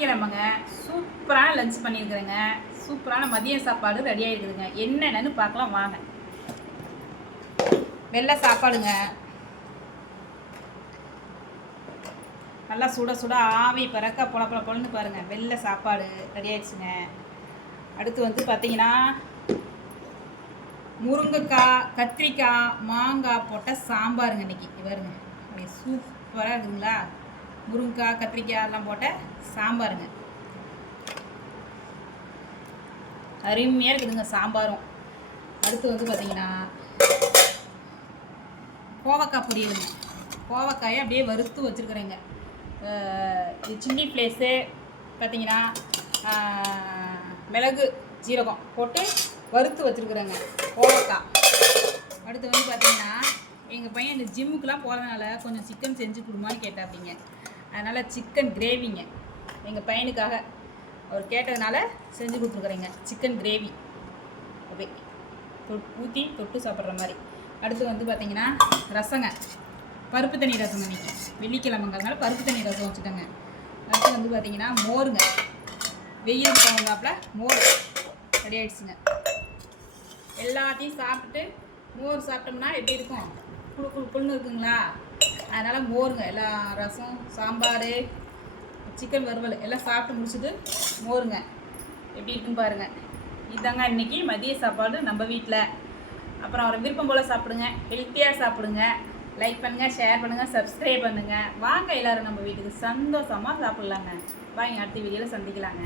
கிளம்புங்க. சூப்பரான லஞ்ச் பண்ணியிருக்கிறேங்க. சூப்பரான மதிய சாப்பாடு ரெடி ஆகிருக்குதுங்க. என்னென்னு பார்க்கலாம் வாங்க. வெள்ளை சாப்பாடுங்க. நல்லா சுட சுட ஆவி பறக்க பொழன்னு பாருங்கள். வெள்ளை சாப்பாடு ரெடி ஆயிடுச்சுங்க. அடுத்து வந்து பார்த்தீங்கன்னா முருங்கைக்காய், கத்திரிக்காய், மாங்காய் போட்ட சாம்பாருங்க. இன்றைக்கி பாருங்க, அப்படியே சூப்பராக இருக்குதுங்களா? முருங்கைக்காய், கத்திரிக்காய் எல்லாம் போட்ட சாம்பாருங்க. அருமையாக இருக்குதுங்க சாம்பாரும். அடுத்து வந்து பார்த்தீங்கன்னா கோவக்காய் பொரியலுங்க. கோவக்காயை அப்படியே வறுத்து வச்சுருக்குறேங்க. இது சில்லி ஃப்ளேஸு பார்த்தீங்கன்னா மிளகு ஜீரகம் போட்டு வறுத்து வச்சுருக்குறேங்க கோவக்காய். அடுத்து வந்து பார்த்தீங்கன்னா எங்கள் பையன் இந்த ஜிம்முக்கெலாம் போகிறதுனால கொஞ்சம் சிக்கன் செஞ்சு கொடுமான்னு கேட்டாப்பிங்க. அதனால் சிக்கன் கிரேவிங்க. எங்கள் பையனுக்காக அவர் கேட்டதுனால செஞ்சு கொடுத்துருக்குறேங்க. சிக்கன் கிரேவி அப்படியே ஊற்றி தொட்டு சாப்பிட்ற மாதிரி. அடுத்து வந்து பார்த்திங்கன்னா ரசங்க. பருப்பு தண்ணி ரசம் அன்றைக்கி வெள்ளிக்கிழமைங்கிறதுனால பருப்பு தண்ணி ரசம் வச்சுட்டேங்க. அடுத்து வந்து பார்த்திங்கன்னா மோருங்க. வெயிலுக்கு தகுந்தாப்புல மோர் ரெடி ஆகிடுச்சுங்க. எல்லாத்தையும் சாப்பிட்டுட்டு மோர் சாப்பிட்டோம்னா எப்படி இருக்கும்? குழுன்னு இருக்குங்களா? அதனால் மோருங்க. எல்லா ரசம், சாம்பார், சிக்கன் வறுவல் எல்லாம் சாப்பிட்டு முடிச்சுட்டு மோருங்க. எப்படி இருக்குன்னு பாருங்கள். இதுதாங்க இன்றைக்கி மதிய சாப்பாடு நம்ம வீட்டில். அப்புறம் அவரை விருப்பம் போல் சாப்பிடுங்க, ஹெல்த்தியாக சாப்பிடுங்க. லைக் பண்ணுங்கள், ஷேர் பண்ணுங்கள், சப்ஸ்கிரைப் பண்ணுங்கள். வாங்க எல்லோரும் நம்ம வீட்டுக்கு சந்தோஷமாக சாப்பிட்லாங்க. வாங்க அடுத்த வீடியோவில் சந்திக்கலாங்க.